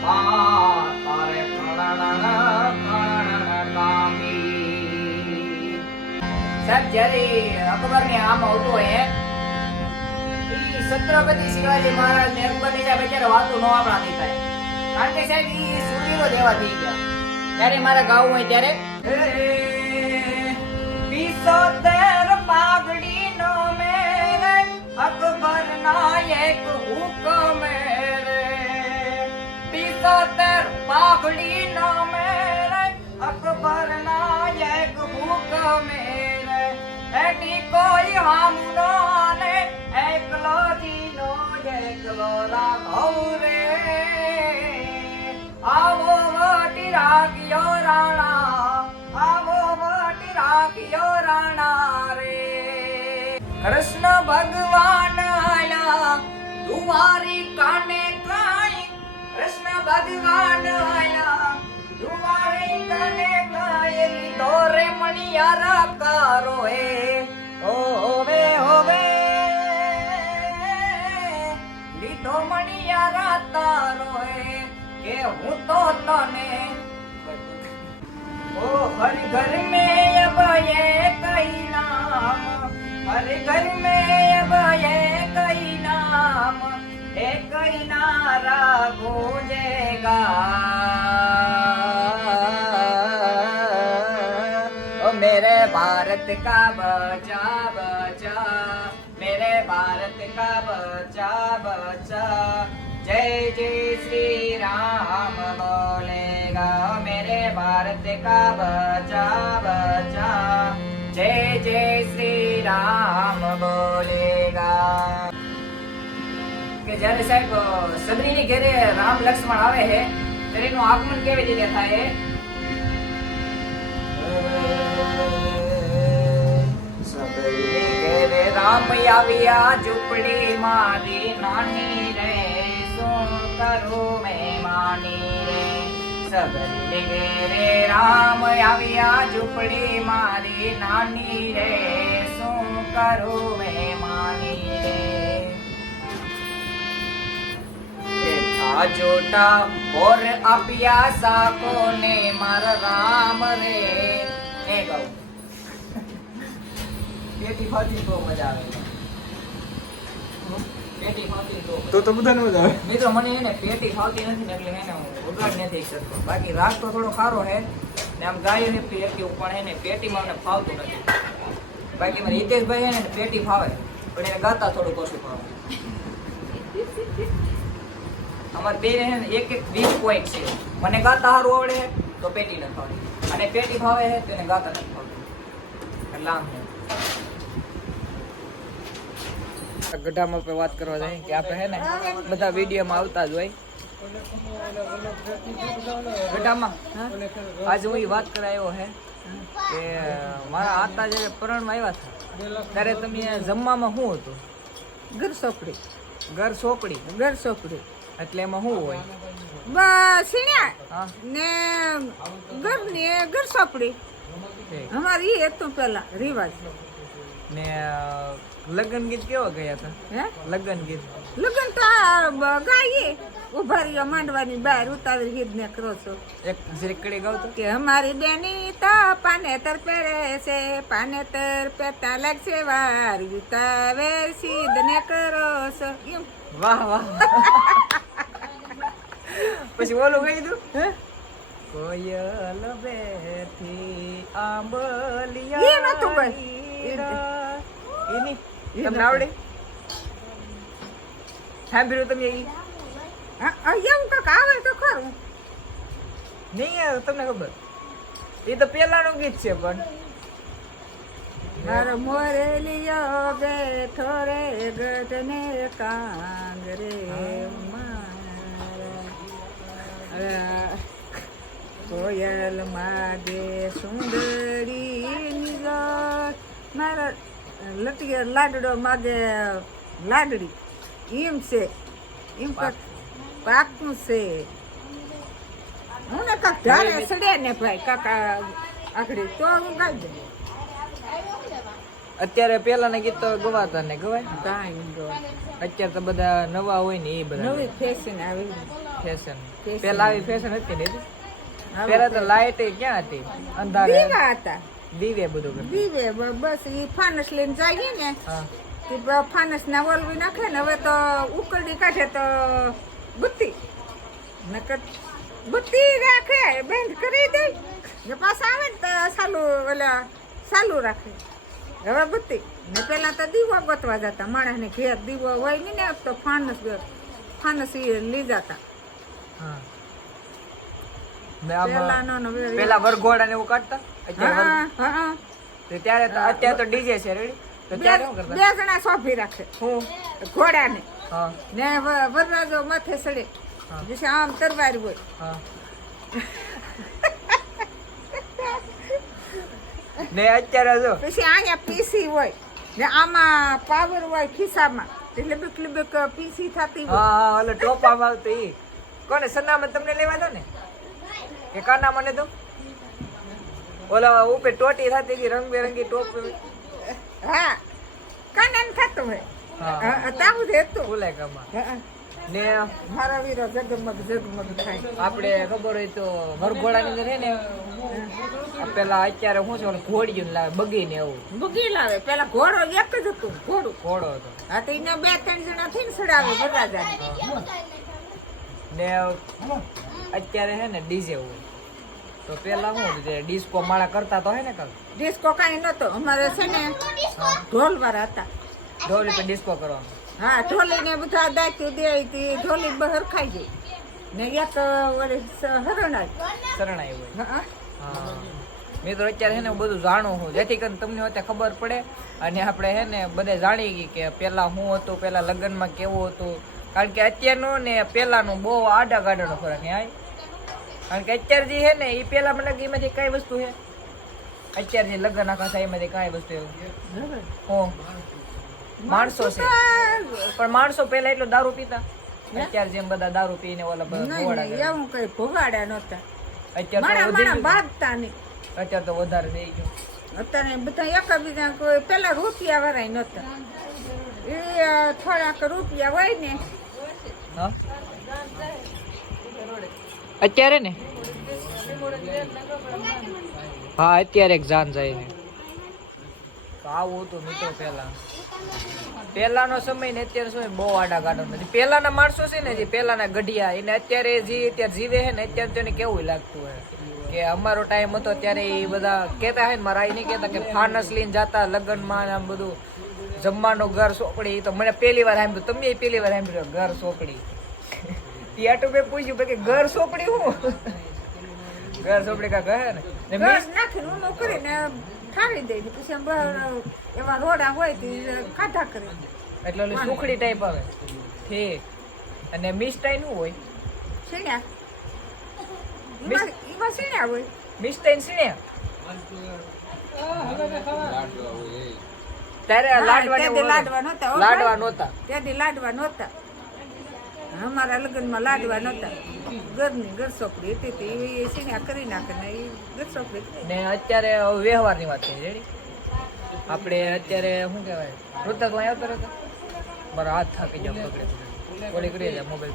તારે સાહેબ જ્યારે અકબરની આમ આવતો હોય છત્રપતિ શિવાજી મહારાજ ને અકબરની સાહેબ અત્યારે વાતો નો આપણાથી થાય, કારણ કે સાહેબ ઈ સુરવીરો જેવા થઈ ગયા. ત્યારે મારે ગાવું હોય ત્યારે 75 પાઘડી નો મેરે અકબર ના એક હુકમ રે, 75 પાઘડી નો મેરે અકબર ના એક હુકમ રે, એની કોઈ હામ નો ને એકલો જીનો એકલો રાઘવ રે, આવો વટી રાખ્યો રાણા, આવો વટી રાખ્યો રાણા રે. કૃષ્ણ ભગવાન આયા દુવારી કાને કાઈ, કૃષ્ણ ભગવાન આયા દુવારી કાને કાઈ, દોરે મણિયારા કરો હે હોવે હોવે, લીધો મણિયારા તારો હે કે હું તો તને ओ हर घर में अब ये कई नाम, हर घर में अब ये कई नाम, एक ही नारा गूंजेगा, ओ मेरे भारत का बचा बचा, मेरे भारत का बचा बचा, जय जय श्री राम बोलेगा, मेरे भारत का बचा बचा, जय जय श्री राम बोलेगा. કે જ્યારે સાહેબ સબરીની ઘરે રામ લક્ષ્મણ આવે છે ત્યારે એનું આગમન કેવી રીતે થાય? સબરીની ઘરે રામ આવ્યા ઝૂંપડી મારી નાની રે, શું કરું મેં માની રે. સબરીની ઘરે રામ આવ્યા ઝૂંપડી મારી નાની રે, શું કરું મેં માની રે. જોટા ઓર આપ્યા સાકો ને મારા રામ રે. એ ગાઉં પેટી ફાટી તો મજા આવે, પેટી ફાટી તો બધાને મજા આવે. મિત્રો મને એને પેટી ફાવતી નથી ને એટલે એને હું ઉગાડ નથી શકતો. બાકી રાગ તો થોડો સારો હે ને આમ ગાયું એટલી એટલી પણ એને પેટીમાં મને ફાવતું નથી. બાકી મને હિતેશભાઈ એને પેટી ફાવે પણ એને ગાતા થોડું ઓછું ફાવે. અમારે બે ને એક એક 20 પોઈન્ટ છે. મને ગાતા સારું આવડે તો પેટી ન ફાવે, અને પેટી ફાવે છે તો એને ગાતા નથી ફાવતું. એટલે આમ ગઢામાં पे વાત કરવા જાય કે આપણે હે ને બધા વિડીયોમાં આવતા જ હોય ગઢામાં. આજે હું વાત કરાયો હે કે મારા આતા જ્યારે પરણમાં આવ્યા હતા ત્યારે તમે જમવામાં શું હતું? ઘર સોપડી, ઘર સોપડી. ઘર સોપડી એટલે એમાં શું હોય? બસ સીણ્યા હા ને ઘર ને ઘર સોપડી અમારી એ હતું પેલા રિવાજ. ને લગ્ન ગીત કેવા ગયા હતા? હે લગ્ન ગીત લગ્ન તો ગાઈએ ઉભા રહ્યો માંડવાની બહાર ઉતારી ગીત ને કરો છો એક ઝીકડી ગાવ તો કે અમારી બેની તો પાનેતર પહેરે છે, પાનેતર પહેરતા લાગશે વાર ઉતાવે સીધ ને કરો છો એમ. વાહ વાહ. પછી ઓલું કહી દઉં હે કોયલ બેઠી આંબલિયા એ નતું કોઈ. એની તમને આવડે? સાંભળ્યું તમે? ઈ એવું કાંક આવે તો ખરું. નહીં આવે તમને ખબર? એ તો પેલાનું ગીત છે પણ મારો મોરેલિયો બેઠો રે ગઢને કાંગરે મારા કોયલ માગે સુંદરી નિગર મારા લટકે લાડડો માગે લાડડી એમ છે એમ પાકનું છે. હું ને કાક ઢાળે સડે ને ભાઈ કાકા આખડી તો હું ગાઈ દઉં. અત્યારે પેલાના ગીત તો ગવાતા ને ગવાય. કાંઈ ગવાય. અત્યારે તો બધા નવા હોય ને એ બધા નવી ફેશન આવી ફેશન Fashion. પેલા આવી ફેશન હતી ને હવે પેલા તો લાઈટ ક્યાં હતી અંધારે દીવા હતા દીવે બધું કરતા. દીવે બસ ઈ ફાનસ લઈને જઈએ ને હા તે ફાનસ ના વલવી નાખે ને હવે તો ઉકરડી કાઢે તો બુત્તી નકર બુત્તી રાખે બંધ કરી દે ને પાછા આવે ને તો ચાલુ રાખે હવે બુત્તી ને પેલા તો દીવો ગોતવા જતા માણસ ને ઘેર દીવો હોય નહીં ને તો ફાનસ ઈ લઈ જતા હા ને આમાં પેલાનો ને હવે- પેલા વરઘોડા ને એવું કાઢતા અત્યારે હા હા તો ત્યારે તો અત્યારે તો ડીજે છે રેડી તો ત્યારે શું કરતા બે જણા સોંપી રાખે હું ઘોડાને હા ને વરરાજો માથે ચડે હા. પછી આમ તરવાર હોય હા ને અત્યારે જો પછી અહીંયા પીસી હોય ને આમાં પાવર હોય ખિસ્સામાં એટલે લીબક પીસી થતી હોય હા હા ઓલો ટોપામાં આવતું ઈ કોને સનામાં તમને લેવા દો ને કે કાના મને તો ઓલા ઉપર ટોટી થતી હતી રંગબેરંગી ટોપ હા કાનાને થતું હોય હા તાવું રહેતું ફૂલે કમા ને મારા વીરો જગમગ થાય આપણે ખબર હોય તો વરઘોડાની અંદર છે ને આ પેલા અત્યારે શું છે ઓલું ઘોડિયું લાવે બગીને એવું બુગી લાવે પેલા ઘોડો એક જ હતું ઘોડું ઘોડો હતો હા તો એને બે ત્રણ જણા થઈને સડાવે વરરાજા ને અત્યારે છે ને ડીજે હોય તો પેલા શું છે ડિસ્કો માળા કરતા તો હે ને કાલ ડિસ્કો કાંઈ નતો અમારે છે ને ઢોલ વાળા હતા ઢોલી પર ડિસ્કો કરવાનો હા ઢોલી ને બધા દાયતું દે ઢોલી બહાર ખાઈ જાય ને એક હરણાય શરણાઈ હોય હા હા મિત્રો અત્યારે છે ને બધું જાણવું હું જેથી કરીને તમને અત્યારે ખબર પડે અને આપણે છે ને બધે જાણી ગઈ કે પેલા શું હતું પેલા લગ્નમાં કેવું હતું કારણ કે અત્યારનું ને પેલાનું બહુ આડા ગાડાનો ફરક હે કારણ કે અત્યારે જે છે ને એ પેલા મને એમાંથી કઈ વસ્તુ છે અત્યારે જે લગ્ન આખા થાય એમાંથી કઈ વસ્તુ એવું હું માણસો છે પણ માણસો પેલા એટલો દારૂ પીતા અત્યારે જેમ બધા દારૂ પીને ઓલા બધા નહીં ભોળા નહીં કરે. એવું કઈ ભોગાડ્યા નહોતા અત્યારે તો મારા વધી મારા ગયું. બાંધતા નહીં અત્યારે તો વધારે થઈ ગયું અત્યારે બધા એકબીજા કોઈ પેલા રૂપિયા વાળા નહોતા એ થોડાક રૂપિયા હોય ને હા અત્યારે ને હા અત્યારે એક જાન જાય છે તો આવું હતું મિત્રો પહેલાનો સમય ને અત્યારે સમય બહુ આડા ગાડા નથી પહેલાના માણસો છે ને જે પહેલાના ગઢિયા એને અત્યારે જે અત્યારે જીવે છે ને અત્યારે તેને કેવું લાગતું હોય કે અમારો ટાઈમ હતો ત્યારે એ બધા કહેતા હોય ને મારા એ નહીં કહેતા કે ફાનસ લઈને જતા લગ્નમાં ને આમ બધું જમવાનું ઘર સોપડી તો મને પહેલી વાર સાંભળ્યું તમે પહેલી વાર સાંભળ્યું ઘર સોપડી તિયાટુ મેં પૂછ્યું કે ઘર સોપડી હું ઘર સોપડી કા કહે ને ઘસ નાખીને ઊંડું કરીને ઠારી દે પછી આમ બહાર એવા રોડા હોય તે કાઢા કરે એટલે ઓલી સુખડી ટાઈપ આવે ઠીક અને મિસ્ટાઈન શું હોય સીણ્યા એમાં સીણ્યા હોય મિસ્ટાઈન સીણ્યા ત્યારે ત્યાંથી લાડવા નહોતા હો લાડવા ભાઈ. નહોતા ત્યાંથી લાડવા નહોતા અમારા લગ્નમાં લાડવા નહોતા ઘર સોપડી હતી એ સીણ્યા કરી નાખે ને એ ઘર સોપડી ને અત્યારે વ્યવહારની વાત છે રેડી આપણે અત્યારે શું કહેવાય ઋતક આવતો રહેતો મારો હાથ થાકી જાવ પકડે ઓલી કરી જાય મોબાઈલ